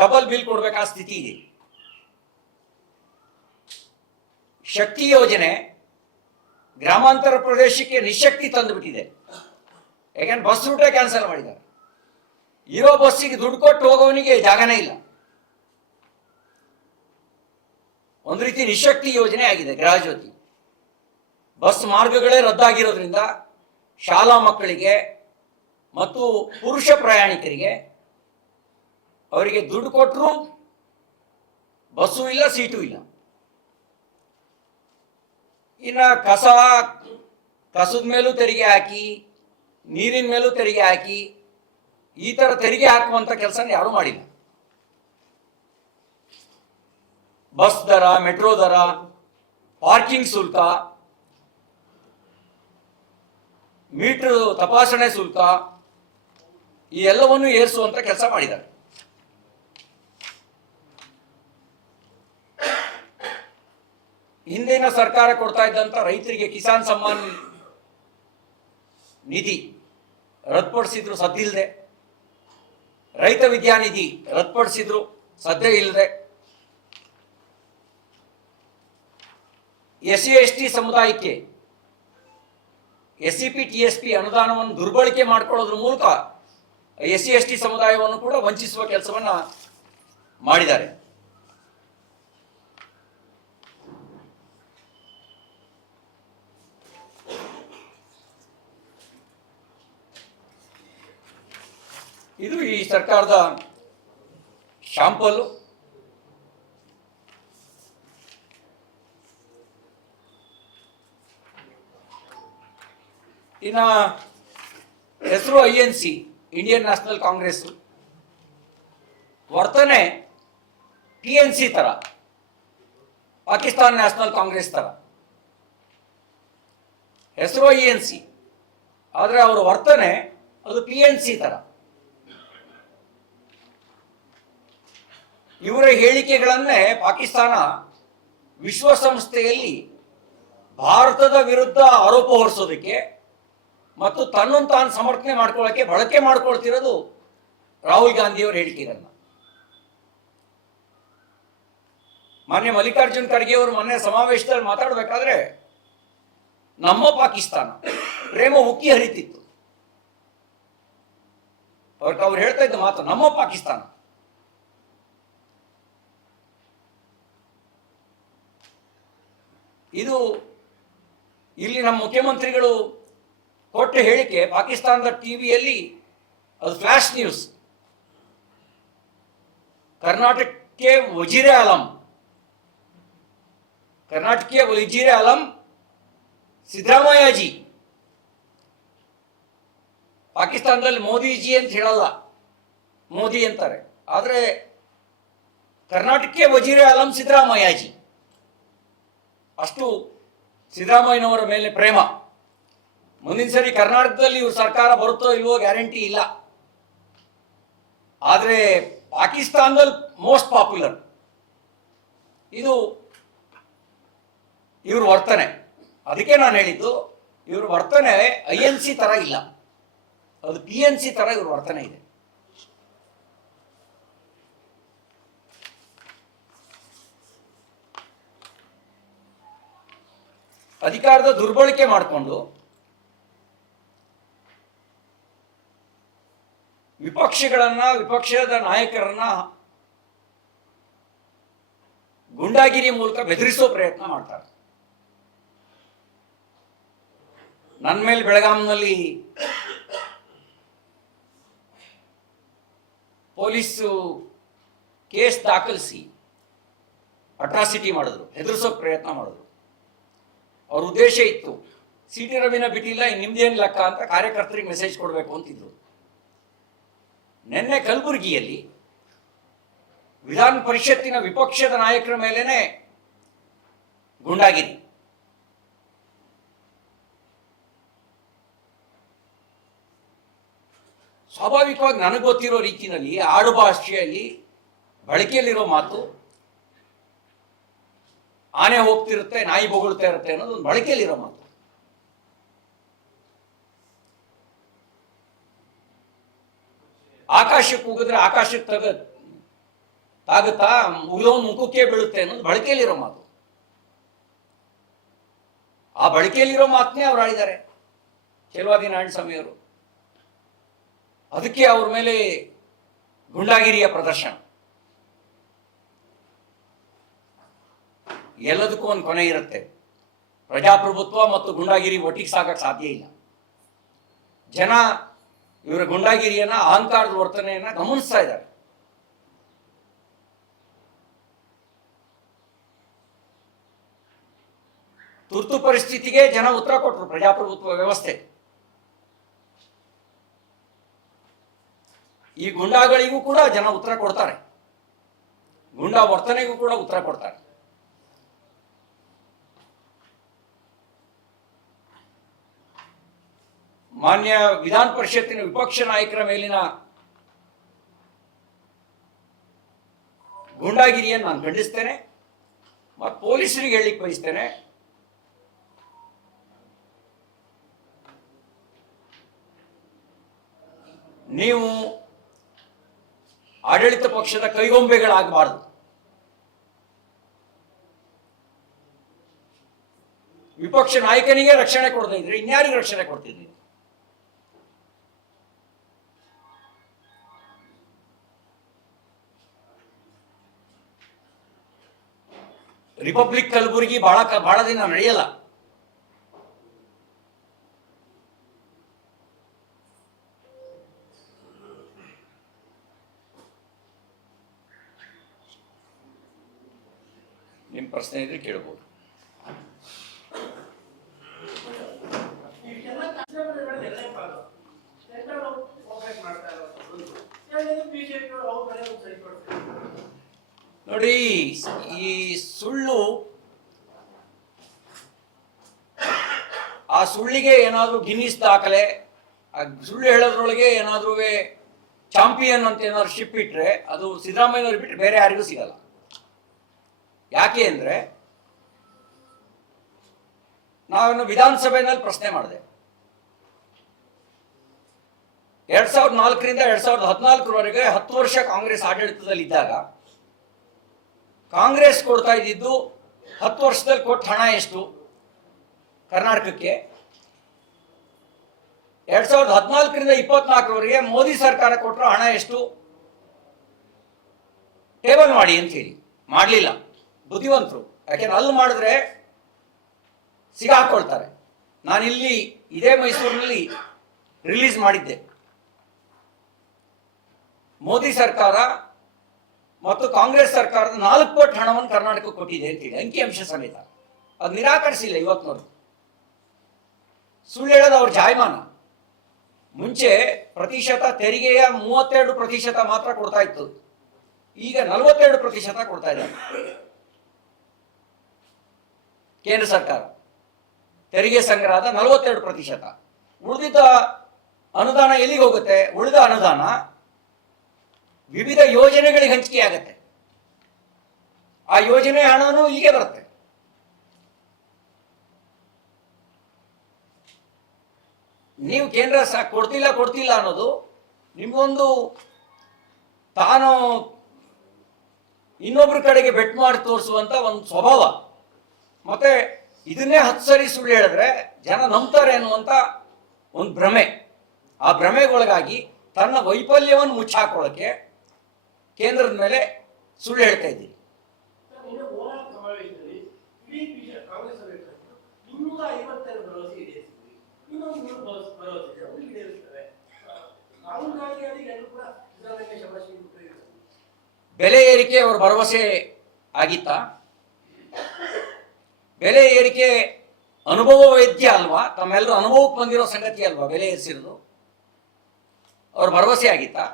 ಡಬಲ್ ಬಿಲ್ ಕೊಡ್ಬೇಕಾದ ಸ್ಥಿತಿ ಇದೆ. ಶಕ್ತಿ ಯೋಜನೆ ಗ್ರಾಮಾಂತರ ಪ್ರದೇಶಕ್ಕೆ ನಿಶಕ್ತಿ ತಂದುಬಿಟ್ಟಿದೆ. ಯಾಕಂದ್ರೆ ಬಸ್ ರೂಟೇ ಕ್ಯಾನ್ಸಲ್ ಮಾಡಿದ್ದಾರೆ. ಇರೋ ಬಸ್ಸಿಗೆ ದುಡ್ಡು ಕೊಟ್ಟು ಹೋಗೋವನಿಗೆ ಜಾಗನೇ ಇಲ್ಲ. ಒಂದು ರೀತಿ ನಿಶಕ್ತಿ ಯೋಜನೆ ಆಗಿದೆ ಗೃಹಜ್ಯೋತಿ. ಬಸ್ ಮಾರ್ಗಗಳೇ ರದ್ದಾಗಿರೋದ್ರಿಂದ ಶಾಲಾ ಮಕ್ಕಳಿಗೆ ಮತ್ತು ಪುರುಷ ಪ್ರಯಾಣಿಕರಿಗೆ ಅವರಿಗೆ ದುಡ್ಡು ಕೊಟ್ಟರು ಬಸ್ಸು ಇಲ್ಲ, ಸೀಟು ಇಲ್ಲ. ಇನ್ನು ಕಸದ ಮೇಲೂ ತೆರಿಗೆ ಹಾಕಿ, ನೀರಿನ ಮೇಲೂ ತೆರಿಗೆ ಹಾಕಿ, ಈ ತರ ತೆರಿಗೆ ಹಾಕುವಂತ ಕೆಲಸ ಯಾರೂ ಮಾಡಿಲ್ಲ. ಬಸ್ ದರ, ಮೆಟ್ರೋ ದರ, ಪಾರ್ಕಿಂಗ್ ಶುಲ್ಕ, ಮೀಟರ್ ತಪಾಸಣೆ ಶುಲ್ಕ, ಈ ಎಲ್ಲವನ್ನು ಏರಿಸುವಂತ ಕೆಲಸ ಮಾಡಿದ್ದಾರೆ. ಹಿಂದಿನ ಸರ್ಕಾರ ಕೊಡ್ತಾ ಇದ್ದಂತ ರೈತರಿಗೆ ಕಿಸಾನ್ ಸಮ್ಮಾನ್ ನಿಧಿ ರದ್ದುಪಡಿಸಿದ್ರು ಸದ್ದಿಲ್ಲದೆ, ರೈತ ವಿದ್ಯಾನಿಧಿ ರದ್ದುಪಡಿಸಿದ್ರು ಸದ್ದೇ ಇಲ್ಲದೆ, SC/ST ಸಮುದಾಯಕ್ಕೆ SCP TSP ಅನುದಾನವನ್ನು ದುರ್ಬಳಕೆ ಮಾಡಿಕೊಳ್ಳೋದ್ರ ಮೂಲಕ SC/ST ಸಮುದಾಯವನ್ನು ಕೂಡ ವಂಚಿಸುವ ಕೆಲಸವನ್ನ ಮಾಡಿದ್ದಾರೆ. ಇದು ಈ ಸರ್ಕಾರದ ಶಾಂಪಲ್. ಇನ್ನು ಹೆಸರು INC, ಇಂಡಿಯನ್ ನ್ಯಾಷನಲ್ ಕಾಂಗ್ರೆಸ್, ವರ್ತನೆ PNC ತರ, ಪಾಕಿಸ್ತಾನ್ ನ್ಯಾಷನಲ್ ಕಾಂಗ್ರೆಸ್ ತರ. ಹೆಸರು INC, ಆದರೆ ಅವರ ವರ್ತನೆ ಅದು PNC ತರ. ಇವರ ಹೇಳಿಕೆಗಳನ್ನೇ ಪಾಕಿಸ್ತಾನ ವಿಶ್ವಸಂಸ್ಥೆಯಲ್ಲಿ ಭಾರತದ ವಿರುದ್ಧ ಆರೋಪ ಹೊರಿಸೋದಕ್ಕೆ ಮತ್ತು ತನ್ನನ್ನು ತಾನು ಸಮರ್ಥನೆ ಮಾಡ್ಕೊಳ್ಳೋಕ್ಕೆ ಬಳಕೆ ಮಾಡ್ಕೊಳ್ತಿರೋದು ರಾಹುಲ್ ಗಾಂಧಿಯವರ ಹೇಳಿಕೆಗಳನ್ನ. ಮಾನ್ಯ ಮಲ್ಲಿಕಾರ್ಜುನ್ ಖರ್ಗೆ ಅವರು ಮೊನ್ನೆ ಸಮಾವೇಶದಲ್ಲಿ ಮಾತಾಡಬೇಕಾದ್ರೆ ನಮ್ಮ ಪಾಕಿಸ್ತಾನ ಪ್ರೇಮ ಉಕ್ಕಿ ಹರಿತಿತ್ತು. ಅವ್ರು ಹೇಳ್ತಾ ಇದ್ದ ಮಾತು ನಮ್ಮ ಪಾಕಿಸ್ತಾನ. ಇದು ಇಲ್ಲಿ ನಮ್ಮ ಮುಖ್ಯಮಂತ್ರಿಗಳು ಕೊಟ್ಟ ಹೇಳಿಕೆ ಪಾಕಿಸ್ತಾನದ ಟಿವಿಯಲ್ಲಿ ಅದು ಫ್ಲಾಶ್ ನ್ಯೂಸ್. ಕರ್ನಾಟಕಕ್ಕೆ ವಜೀರೆ ಆಲಂ, ಕರ್ನಾಟಕಕ್ಕೆ ವಜೀರೆ ಆಲಂ ಸಿದ್ದರಾಮಯ್ಯಜಿ. ಪಾಕಿಸ್ತಾನದಲ್ಲಿ ಮೋದಿಜಿ ಅಂತ ಹೇಳಲ್ಲ, ಮೋದಿ ಅಂತಾರೆ. ಆದರೆ ಕರ್ನಾಟಕಕ್ಕೆ ವಜೀರೆ ಆಲಂ ಸಿದ್ದರಾಮಯ್ಯಜಿ. ಅಷ್ಟು ಸಿದ್ದರಾಮಯ್ಯನವರ ಮೇಲೆ ಪ್ರೇಮ. ಮುಂದಿನ ಸರಿ ಕರ್ನಾಟಕದಲ್ಲಿ ಇವ್ರ ಸರ್ಕಾರ ಬರುತ್ತೋ ಇಲ್ವೋ ಗ್ಯಾರಂಟಿ ಇಲ್ಲ, ಆದರೆ ಪಾಕಿಸ್ತಾನದಲ್ಲಿ ಮೋಸ್ಟ್ ಪಾಪ್ಯುಲರ್. ಇದು ಇವ್ರ ವರ್ತನೆ. ಅದಕ್ಕೆ ನಾನು ಹೇಳಿದ್ದು ಇವ್ರ ವರ್ತನೆ INC ತರ ಇಲ್ಲ, ಅದು PNC ತರ ಇವ್ರ ವರ್ತನೆ ಇದೆ. ಅಧಿಕಾರದ ದುರ್ಬಳಕೆ ಮಾಡಿಕೊಂಡು ವಿಪಕ್ಷದ ನಾಯಕರನ್ನ ಗುಂಡಾಗಿರಿ ಮೂಲಕ ಬೆದರಿಸೋ ಪ್ರಯತ್ನ ಮಾಡ್ತಾರೆ. ನನ್ನ ಮೇಲೆ ಬೆಳಗಾಂನಲ್ಲಿ ಪೊಲೀಸು ಕೇಸ್ ದಾಖಲಿಸಿ ಅಟ್ರಾಸಿಟಿ ಮಾಡಿದ್ರು, ಹೆದರಿಸೋ ಪ್ರಯತ್ನ ಮಾಡಿದ್ರು. ಅವ್ರ ಉದ್ದೇಶ ಇತ್ತು, CT ರವಿನ ಬಿಟ್ಟಿಲ್ಲ, ನಿಮ್ದೇನು ಲೆಕ್ಕ ಅಂತ ಕಾರ್ಯಕರ್ತರಿಗೆ ಮೆಸೇಜ್ ಕೊಡಬೇಕು ಅಂತಿದ್ರು. ನಿನ್ನೆ ಕಲಬುರಗಿಯಲ್ಲಿ ವಿಧಾನ ಪರಿಷತ್ತಿನ ವಿಪಕ್ಷದ ನಾಯಕರ ಮೇಲೇನೆ ಗುಂಡಾಗಿರಿ. ಸ್ವಾಭಾವಿಕವಾಗಿ ನನಗೆ ಗೊತ್ತಿರೋ ರೀತಿಯಲ್ಲಿ ಆಡು ಭಾಷೆಯಲ್ಲಿ ಬಳಕೆಯಲ್ಲಿರೋ ಮಾತು ಆನೆ ಹೋಗ್ತಿರುತ್ತೆ, ನಾಯಿ ಬೊಗಳ್ತಾ ಇರುತ್ತೆ ಅನ್ನೋದು ಒಂದು ಬಳಕೆಯಲ್ಲಿರೋ ಮಾತು. ಆಕಾಶಕ್ಕೆ ಹೋಗಿದ್ರೆ ಆಕಾಶಕ್ಕೆ ತಾಗುತ್ತಾ ಮುಗಿದವನ್ ಮುಖಕ್ಕೆ ಬೀಳುತ್ತೆ ಅನ್ನೋದು ಬಳಕೆಯಲ್ಲಿರೋ ಮಾತು. ಆ ಬಳಕೆಯಲ್ಲಿರೋ ಮಾತನ್ನೇ ಅವ್ರು ಆಡಿದ್ದಾರೆ ಚೆಲುವಾದಿ ನಾರಾಯಣಸ್ವಾಮಿ ಅವರು. ಅದಕ್ಕೆ ಅವ್ರ ಮೇಲೆ ಗುಂಡಾಗಿರಿಯ ಪ್ರದರ್ಶನ. ಎಲ್ಲದಕ್ಕೂ ಒಂದು ಕೊನೆ ಇರುತ್ತೆ. ಪ್ರಜಾಪ್ರಭುತ್ವ ಮತ್ತು ಗುಂಡಾಗಿರಿ ಒಟ್ಟಿಗೆ ಸಾಗಕ್ಕೆ ಸಾಧ್ಯ ಇಲ್ಲ. ಜನ ಇವರ ಗುಂಡಾಗಿರಿಯನ್ನ, ಅಹಂಕಾರದ ವರ್ತನೆಯನ್ನ ಗಮನಿಸ್ತಾ ಇದ್ದಾರೆ. ತುರ್ತು ಪರಿಸ್ಥಿತಿಗೆ ಜನ ಉತ್ತರ ಕೊಟ್ಟರು. ಪ್ರಜಾಪ್ರಭುತ್ವ ವ್ಯವಸ್ಥೆ ಈ ಗುಂಡಾಗಳಿಗೂ ಕೂಡ ಜನ ಉತ್ತರ ಕೊಡ್ತಾರೆ, ಗುಂಡಾ ವರ್ತನೆಗೂ ಕೂಡ ಉತ್ತರ ಕೊಡ್ತಾರೆ. ಮಾನ್ಯ ವಿಧಾನ ಪರಿಷತ್ತಿನ ವಿಪಕ್ಷ ನಾಯಕರ ಮೇಲಿನ ಗೂಂಡಾಗಿರಿಯನ್ನು ನಾನು ಖಂಡಿಸ್ತೇನೆ ಮತ್ತು ಪೊಲೀಸರಿಗೆ ಹೇಳಲಿಕ್ಕೆ ಬಯಸ್ತೇನೆ. ನೀವು ಆಡಳಿತ ಪಕ್ಷದ ಕೈಗೊಂಬೆಗಳಾಗಬಾರದು. ವಿಪಕ್ಷ ನಾಯಕನಿಗೆ ರಕ್ಷಣೆ ಕೊಡದೇ ಇದ್ರೆ ಇನ್ಯಾರಿಗೂ ರಕ್ಷಣೆ ಕೊಡ್ತಿದ್ರಿ? ರಿಪಬ್ಲಿಕ್ ಕಲಬುರಗಿ ಬಹಳ ದಿನ ನಡೆಯಲ್ಲ. ನಿಮ್ಮ ಪ್ರಶ್ನೆ ಇದ್ರೆ ಕೇಳಬಹುದು. ನೋಡಿ, ಈ ಸುಳ್ಳು, ಆ ಸುಳ್ಳಿಗೆ ಏನಾದರೂ ಗಿನ್ನಿಸ್ ದಾಖಲೆ, ಆ ಸುಳ್ಳು ಹೇಳೋದ್ರೊಳಗೆ ಏನಾದ್ರೂ ಚಾಂಪಿಯನ್ ಅಂತ ಏನಾದ್ರು ಶಿಪ್ ಇಟ್ರೆ ಅದು ಸಿದ್ದರಾಮಯ್ಯನವ್ರು ಬಿಟ್ಟರೆ ಬೇರೆ ಯಾರಿಗೂ ಸಿಗಲ್ಲ. ಯಾಕೆ ಅಂದ್ರೆ, ನಾನು ವಿಧಾನಸಭೆಯಲ್ಲಿ ಪ್ರಶ್ನೆ ಮಾಡಿದೆ. 2004ರಿಂದ 2014ರವರೆಗೆ 10 ವರ್ಷ ಕಾಂಗ್ರೆಸ್ ಆಡಳಿತದಲ್ಲಿ ಇದ್ದಾಗ ಕಾಂಗ್ರೆಸ್ ಕೊಡ್ತಾ ಇದ್ದಿದ್ದು 10 ವರ್ಷದಲ್ಲಿ ಕೊಟ್ಟ ಹಣ ಎಷ್ಟು ಕರ್ನಾಟಕಕ್ಕೆ? 2014ರಿಂದ 24ರವರೆಗೆ ಮೋದಿ ಸರ್ಕಾರ ಕೊಟ್ಟರು ಹಣ ಎಷ್ಟು ಟೇಬಲ್ ಮಾಡಿ ಅಂತ ಹೇಳಿ ಮಾಡಲಿಲ್ಲ. ಬುದ್ಧಿವಂತರು, ಯಾಕೆಂದ್ರೆ ಅಲ್ಲಿ ಮಾಡಿದ್ರೆ ಸಿಗಾಕೊಳ್ತಾರೆ. ನಾನಿಲ್ಲಿ ಇದೇ ಮೈಸೂರಿನಲ್ಲಿ ರಿಲೀಸ್ ಮಾಡಿದ್ದೆ. ಮೋದಿ ಸರ್ಕಾರ ಮತ್ತು ಕಾಂಗ್ರೆಸ್ ಸರ್ಕಾರದ 4 ಕೋಟಿ ಹಣವನ್ನು ಕರ್ನಾಟಕಕ್ಕೆ ಕೊಟ್ಟಿದೆ ಅಂತೇಳಿ ಅಂಕಿಅಂಶ ಸಮೇತ. ಅದು ನಿರಾಕರಿಸಿಲ್ಲ ಇವತ್ತಿನವರು. ಸುಳ್ಳು ಹೇಳೋದು ಅವ್ರ ಜಾಯಮಾನ. ಮುಂಚೆ ಪ್ರತಿಶತ ತೆರಿಗೆಯ 32% ಮಾತ್ರ ಕೊಡ್ತಾ ಇತ್ತು, ಈಗ 42% ಕೊಡ್ತಾ ಇದೆ ಕೇಂದ್ರ ಸರ್ಕಾರ. ತೆರಿಗೆ ಸಂಗ್ರಹದ 42%. ಉಳಿದಿದ್ದ ಅನುದಾನ ಎಲ್ಲಿಗೆ ಹೋಗುತ್ತೆ? ಉಳಿದ ಅನುದಾನ ವಿವಿಧ ಯೋಜನೆಗಳಿಗೆ ಹಂಚಿಕೆ ಆಗುತ್ತೆ. ಆ ಯೋಜನೆ ಹಣನೂ ಇಲ್ಲಿಗೆ ಬರುತ್ತೆ. ನೀವು ಕೇಂದ್ರ ಕೊಡ್ತಿಲ್ಲ ಅನ್ನೋದು ನಿಮ್ಗೊಂದು ತಾನು ಇನ್ನೊಬ್ಬರ ಕಡೆಗೆ ಬೆಟ್ ಮಾಡಿ ತೋರಿಸುವಂತ ಒಂದು ಸ್ವಭಾವ. ಮತ್ತೆ ಇದನ್ನೇ 10 ಸರಿ ಸುಳ್ಳು ಹೇಳಿದ್ರೆ ಜನ ನಂಬ್ತಾರೆ ಅನ್ನುವಂತ ಒಂದು ಭ್ರಮೆ. ಆ ಭ್ರಮೆಗೊಳಗಾಗಿ ತನ್ನ ವೈಫಲ್ಯವನ್ನು ಮುಚ್ಚಾಕೊಳ್ಳೋಕೆ ಕೇಂದ್ರದ ಮೇಲೆ ಸುಳ್ಳು ಹೇಳ್ತಾ ಇದ್ದೀರಿ. ಬೆಲೆ ಏರಿಕೆ ಅವರ ಭರವಸೆ ಆಗಿತ್ತಾ? ಬೆಲೆ ಏರಿಕೆ ಅನುಭವ ವೇದ್ಯ ಅಲ್ವಾ? ತಮ್ಮೆಲ್ಲರೂ ಅನುಭವಕ್ಕೆ ಬಂದಿರೋ ಸಂಗತಿ ಅಲ್ವಾ ಬೆಲೆ ಏರಿಸಿರೋದು? ಅವ್ರ ಭರವಸೆ ಆಗಿತ್ತಾ?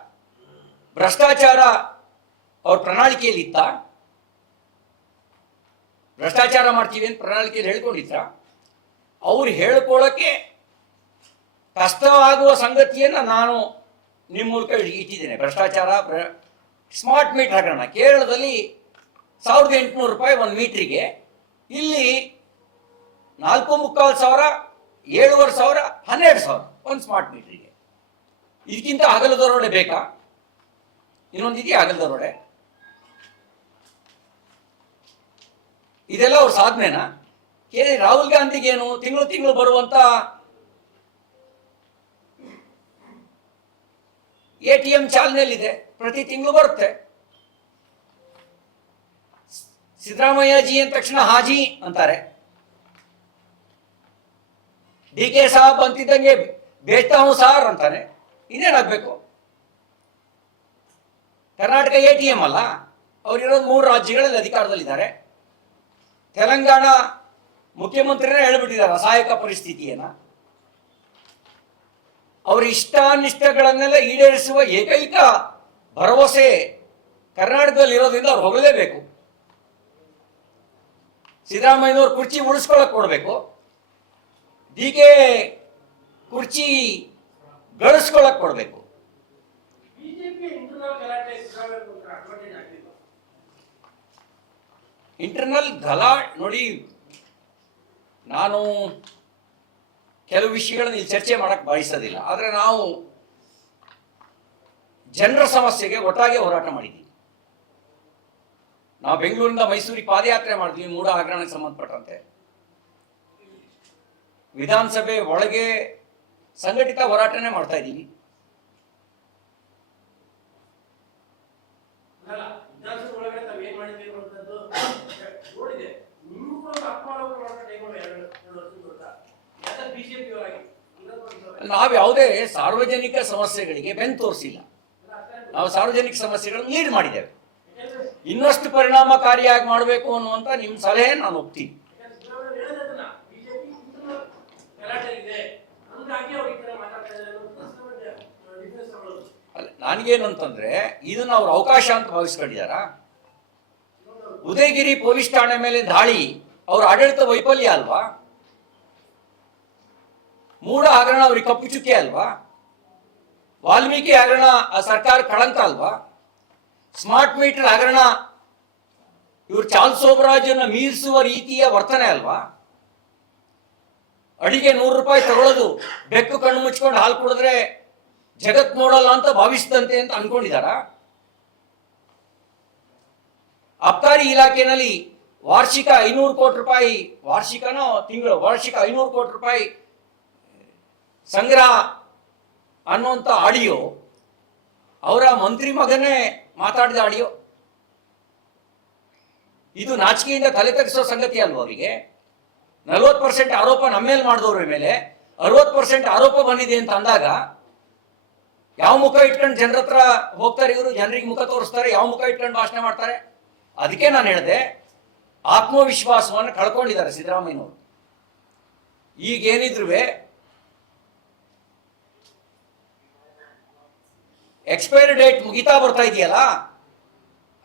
ಭ್ರಷ್ಟಾಚಾರ ಅವ್ರ ಪ್ರಣಾಳಿಕೆಯಲ್ಲಿ ಇತ್ತ? ಭ್ರಷ್ಟಾಚಾರ ಮಾಡ್ತೀವಿ ಅಂತ ಪ್ರಣಾಳಿಕೆಯಲ್ಲಿ ಹೇಳ್ಕೊಂಡಿದ್ರ? ಅವ್ರು ಹೇಳ್ಕೊಳ್ಳೋಕೆ ಕಷ್ಟವಾಗುವ ಸಂಗತಿಯನ್ನು ನಾನು ನಿಮ್ಮ ಮೂಲಕ ಇಟ್ಟಿದ್ದೇನೆ. ಭ್ರಷ್ಟಾಚಾರ, ಸ್ಮಾರ್ಟ್ ಮೀಟರ್ ಹಗರಣ. ಕೇರಳದಲ್ಲಿ 1800 ರೂಪಾಯಿ ಒಂದು ಮೀಟ್ರಿಗೆ, ಇಲ್ಲಿ 4,500,000, 7,500,000, 12,000 ಒಂದು ಸ್ಮಾರ್ಟ್ ಮೀಟ್ರಿಗೆ. ಇದಕ್ಕಿಂತ ಹಗಲು ದರೋಡೆ ಬೇಕಾ? ಇನ್ನೊಂದು ಇದೆಯಾ ಹಗಲು ದರೋಡೆ? ಇದೆಲ್ಲ ಅವ್ರ ಸಾಧನೆನಾ? ರಾಹುಲ್ ಗಾಂಧಿಗೇನು ತಿಂಗಳು ಬರುವಂತ ATM ಚಾಲನೆಯಲ್ಲಿದೆ, ಪ್ರತಿ ತಿಂಗಳು ಬರುತ್ತೆ. ಸಿದ್ದರಾಮಯ್ಯ ಜಿ ಅಂದ ತಕ್ಷಣ ಹಾಜಿ ಅಂತಾರೆ. DK ಸಾಹಬ್ ಅಂತಿದ್ದಂಗೆ ಬೇಚ್ತಾ ಹೂಂ ಸಾರ್ ಅಂತಾನೆ. ಇನ್ನೇನಾಗಬೇಕು? ಕರ್ನಾಟಕ ATM ಅಲ್ಲ, ಅವರಿರೋದು 3 ರಾಜ್ಯಗಳಲ್ಲಿ ಅಧಿಕಾರದಲ್ಲಿದ್ದಾರೆ. ತೆಲಂಗಾಣ ಮುಖ್ಯಮಂತ್ರಿನೇ ಹೇಳ್ಬಿಟ್ಟಿದ್ದಾರೆ ಅಸಹಾಯಕ ಪರಿಸ್ಥಿತಿಯನ್ನ. ಅವರ ಇಷ್ಟಾನಿಷ್ಟಗಳನ್ನೆಲ್ಲ ಈಡೇರಿಸುವ ಏಕೈಕ ಭರವಸೆ ಕರ್ನಾಟಕದಲ್ಲಿ ಇರೋದ್ರಿಂದ ಅವ್ರು ಹೊಗಲೇಬೇಕು. ಸಿದ್ದರಾಮಯ್ಯನವ್ರು ಕುರ್ಚಿ ಉಳಿಸ್ಕೊಳ್ಳಕ್ ಕೊಡಬೇಕು, DK ಕುರ್ಚಿ ಗಳಿಸ್ಕೊಳ್ಳಕ್ ಕೊಡಬೇಕು. ಇಂಟರ್ನಲ್ ನೋಡಿ, ನಾನು ಕೆಲವು ವಿಷಯಗಳನ್ನು ಇಲ್ಲಿ ಚರ್ಚೆ ಮಾಡಕ್ ಬಯಸೋದಿಲ್ಲ. ಆದರೆ ನಾವು ಜನರ ಸಮಸ್ಯೆಗೆ ಒಟ್ಟಾಗಿ ಹೋರಾಟ ಮಾಡಿದ್ದೀವಿ. ನಾವು ಬೆಂಗಳೂರಿಂದ ಮೈಸೂರಿಗೆ ಪಾದಯಾತ್ರೆ ಮಾಡಿದ್ವಿ ಮೂಡ ಹಗರಣಕ್ಕೆ ಸಂಬಂಧಪಟ್ಟಂತೆ. ವಿಧಾನಸಭೆ ಒಳಗೆ ಸಂಘಟಿತ ಹೋರಾಟನೇ ಮಾಡ್ತಾ ಇದ್ದೀವಿ. ನಾವು ಯಾವುದೇ ಸಾರ್ವಜನಿಕ ಸಮಸ್ಯೆಗಳಿಗೆ ಬೆನ್ನು ತೋರಿಸಿಲ್ಲ. ನಾವು ಸಾರ್ವಜನಿಕ ಸಮಸ್ಯೆಗಳನ್ನು ಲೀಡ್ ಮಾಡಿದ್ದೇವೆ. ಇನ್ನಷ್ಟು ಪರಿಣಾಮಕಾರಿಯಾಗಿ ಮಾಡಬೇಕು ಅನ್ನುವಂಥ ನಿಮ್ಮ ಸಲಹೆ ನಾನು ಒಪ್ತೀನಿ. ಅಲ್ಲ, ನನಗೇನಂತಂದ್ರೆ ಇದನ್ನ ಅವ್ರು ಅವಕಾಶ ಅಂತ ಭಾವಿಸ್ಕೊಂಡಿದಾರ. ಉದಯಗಿರಿ ಪೊಲೀಸ್ ಠಾಣೆ ಮೇಲೆ ದಾಳಿ ಅವ್ರ ಆಡಳಿತ ವೈಫಲ್ಯ ಅಲ್ವಾ? ಮೂಡ ಹಗರಣ ಅವ್ರಿಗೆ ಕಪ್ಪು ಚುಕ್ಕೆ ಅಲ್ವಾ? ವಾಲ್ಮೀಕಿ ಹಗರಣ ಆ ಸರ್ಕಾರ ಕಳಂಕ ಅಲ್ವಾ? ಸ್ಮಾರ್ಟ್ ಮೀಟರ್ ಹಗರಣ ಇವರು ಚಾರ್ಲ್ಸ್ ಸೋಮರಾಜನ್ನ ಮೀರಿಸುವ ರೀತಿಯ ವರ್ತನೆ ಅಲ್ವಾ? ಅಡಿಗೆ 100 ರೂಪಾಯಿ ತಗೊಳ್ಳೋದು ಬೆಕ್ಕು ಕಣ್ಣು ಮುಚ್ಕೊಂಡು ಹಾಲು ಕುಡಿದ್ರೆ ಜಗತ್ ನೋಡಲ್ಲ ಅಂತ ಭಾವಿಸಿದಂತೆ ಅಂತ ಅನ್ಕೊಂಡಿದಾರ? ಅಬ್ಕಾರಿ ಇಲಾಖೆಯಲ್ಲಿ ವಾರ್ಷಿಕ 500 ಕೋಟಿ ರೂಪಾಯಿ, ವಾರ್ಷಿಕ 500 ಕೋಟಿ ರೂಪಾಯಿ ಸಂಗ್ರಹ ಅನ್ನುವಂಥ ಆಡಿಯೋ ಅವರ ಮಂತ್ರಿ ಮಗನೇ ಮಾತಾಡಿದ ಆಡಿಯೋ. ಇದು ನಾಚಿಕೆಯಿಂದ ತಲೆ ತಗ್ಗಿಸೋ ಸಂಗತಿ ಅಲ್ವ ಅವರಿಗೆ? 40% ಆರೋಪ ನಮ್ಮ ಮೇಲೆ ಮಾಡಿದವ್ರ ಮೇಲೆ 60% ಆರೋಪ ಬಂದಿದೆ ಅಂತ ಅಂದಾಗ ಯಾವ ಮುಖ ಇಟ್ಕೊಂಡು ಜನರ ಹತ್ರ ಹೋಗ್ತಾರೆ ಇವರು? ಜನರಿಗೆ ಮುಖ ತೋರಿಸ್ತಾರೆ, ಯಾವ ಮುಖ ಇಟ್ಕೊಂಡು ಭಾಷಣ ಮಾಡ್ತಾರೆ? ಅದಕ್ಕೆ ನಾನು ಹೇಳಿದೆ, ಆತ್ಮವಿಶ್ವಾಸವನ್ನು ಕಳ್ಕೊಂಡಿದ್ದಾರೆ ಸಿದ್ದರಾಮಯ್ಯನವರು. ಈಗೇನಿದ್ರು ಎಕ್ಸ್ಪೈರಿ ಡೇಟ್ ಮುಗಿತಾ ಬರ್ತಾ ಇದೆಯಲ್ಲ,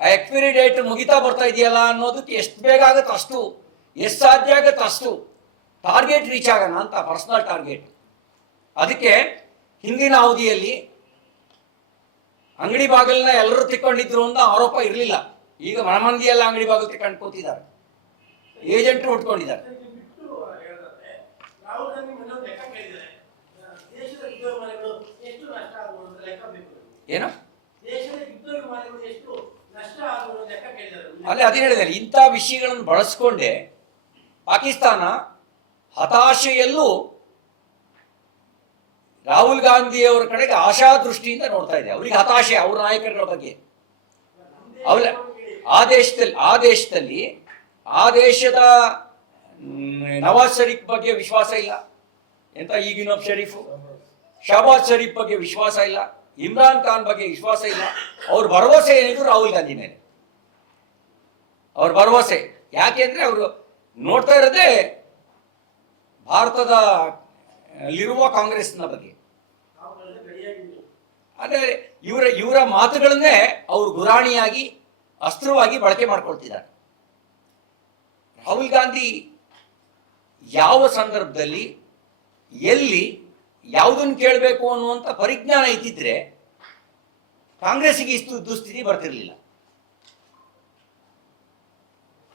ಆ ಎಕ್ಸ್ಪೈರಿ ಡೇಟ್ ಮುಗಿತಾ ಬರ್ತಾ ಇದೆಯಲ್ಲ ಅನ್ನೋದಕ್ಕೆ ಎಷ್ಟು ಬೇಗ ಆಗುತ್ತೆ ಅಷ್ಟು, ಎಷ್ಟು ಸಾಧ್ಯ ಆಗುತ್ತೆ ಅಷ್ಟು ಟಾರ್ಗೆಟ್ ರೀಚ್ ಆಗೋಣ ಅಂತ, ಪರ್ಸನಲ್ ಟಾರ್ಗೆಟ್. ಅದಕ್ಕೆ ಹಿಂದಿನ ಅವಧಿಯಲ್ಲಿ ಅಂಗಡಿ ಬಾಗಿಲನ್ನ ಎಲ್ಲರೂ ತಿಕ್ಕೊಂಡಿದ್ರು ಅಂತ ಆರೋಪ ಇರಲಿಲ್ಲ. ಈಗ ಮನಮಂದಿ ಎಲ್ಲ ಅಂಗಡಿ ಬಾಗಿಲು ತಿಕ್ಕೊಂಡು ಕೂತಿದ್ದಾರೆ, ಏಜೆಂಟ್ರು ಉಟ್ಕೊಂಡಿದ್ದಾರೆ. ಏನು ಅಲ್ಲೇ ಅದೇ ಹೇಳಿದೆ, ಇಂಥ ವಿಷಯಗಳನ್ನು ಬಳಸ್ಕೊಂಡೆ ಪಾಕಿಸ್ತಾನ ಹತಾಶೆಯಲ್ಲೂ ರಾಹುಲ್ ಗಾಂಧಿ ಅವರ ಕಡೆಗೆ ಆಶಾ ದೃಷ್ಟಿಯಿಂದ ನೋಡ್ತಾ ಇದೆ. ಅವರಿಗೆ ಹತಾಶೆ ಅವ್ರ ನಾಯಕರುಗಳ ಬಗ್ಗೆ. ಆ ದೇಶದ ನವಾಜ್ ಶರೀಫ್ ಬಗ್ಗೆ ವಿಶ್ವಾಸ ಇಲ್ಲ. ಎಂತ ಈಗಿನ ಶರೀಫು ಶಹಬಾಜ್ ಶರೀಫ್ ಬಗ್ಗೆ ವಿಶ್ವಾಸ ಇಲ್ಲ, ಇಮ್ರಾನ್ ಖಾನ್ ಬಗ್ಗೆ ವಿಶ್ವಾಸ ಇಲ್ಲ. ಅವ್ರ ಭರವಸೆ ಏನಿದ್ರು ರಾಹುಲ್ ಗಾಂಧಿ ಮೇಲೆ ಅವ್ರ ಭರವಸೆ. ಯಾಕೆಂದ್ರೆ ಅವರು ನೋಡ್ತಾ ಇರೋದೇ ಭಾರತದ ಅಲ್ಲಿರುವ ಕಾಂಗ್ರೆಸ್ನ ಬಗ್ಗೆ. ಆದರೆ ಇವರ ಮಾತುಗಳನ್ನೇ ಅವರು ಗುರಾಣಿಯಾಗಿ ಅಸ್ತ್ರವಾಗಿ ಬಳಕೆ ಮಾಡ್ಕೊಳ್ತಿದ್ದಾರೆ. ರಾಹುಲ್ ಗಾಂಧಿ ಯಾವ ಸಂದರ್ಭದಲ್ಲಿ ಎಲ್ಲಿ ಯಾವುದನ್ನು ಕೇಳಬೇಕು ಅನ್ನುವಂಥ ಪರಿಜ್ಞಾನ ಇದ್ದಿದ್ರೆ ಕಾಂಗ್ರೆಸ್ಸಿಗೆ ಇಷ್ಟು ದುಸ್ಥಿತಿ ಬರ್ತಿರ್ಲಿಲ್ಲ.